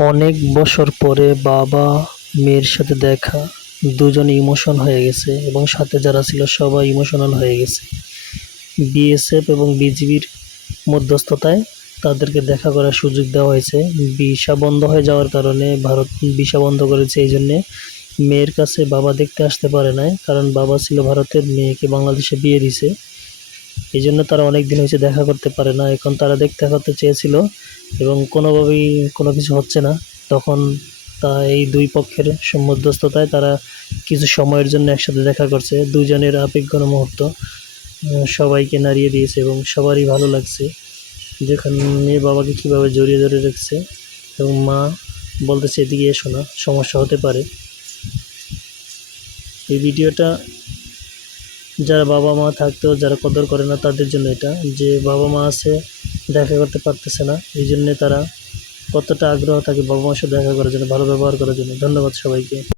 অনেক বছর পরে বাবা মেয়ের সাথে দেখা, দুজনে ইমোশন হয়ে গেছে এবং সাথে যারা ছিল সবাই ইমোশনাল হয়ে গেছে। বিএসএফ এবং বিজিবির মধ্যস্থতায় তাদেরকে দেখা করার সুযোগ দেওয়া হয়েছে। ভিসা বন্ধ হয়ে যাওয়ার কারণে ভারত ভিসা বন্ধ করেছে, এই জন্যে মেয়ের কাছে বাবা দেখতে আসতে পারে নাই, কারণ বাবা ছিল ভারতের, মেয়েকে বাংলাদেশে বিয়ে দিছে। এই জন্য তারা অনেক দিন হয়েছে দেখা করতে পারে না। এখন তারা দেখা করতে চেয়েছিল এবং কোনোভাবেই কোনো কিছু হচ্ছে না। তখন এই দুই পক্ষের মধ্যস্থতায় তারা কিছু সময়ের জন্য একসাথে দেখা করছে। দুজনের আবেগঘন মুহূর্ত সবাইকে নাড়িয়ে দিয়েছে এবং সবারই ভালো লাগছে, যেখানে মেয়ে বাবাকে কীভাবে জড়িয়ে ধরে রেখেছে এবং মা বলতেছে এদিকে এসো না, সমস্যা হতে পারে। এই ভিডিওটা যারা বাবা মা থাকতেও যারা কদর করে না তাদের জন্য, এটা যে বাবা মা আছে দেখা করতে পারতেছে না, এই জন্যে তারা কতটা আগ্রহ থাকে বাবা মার সাথে দেখা করার জন্য, ভালো ব্যবহার করার জন্য। ধন্যবাদ সবাইকে।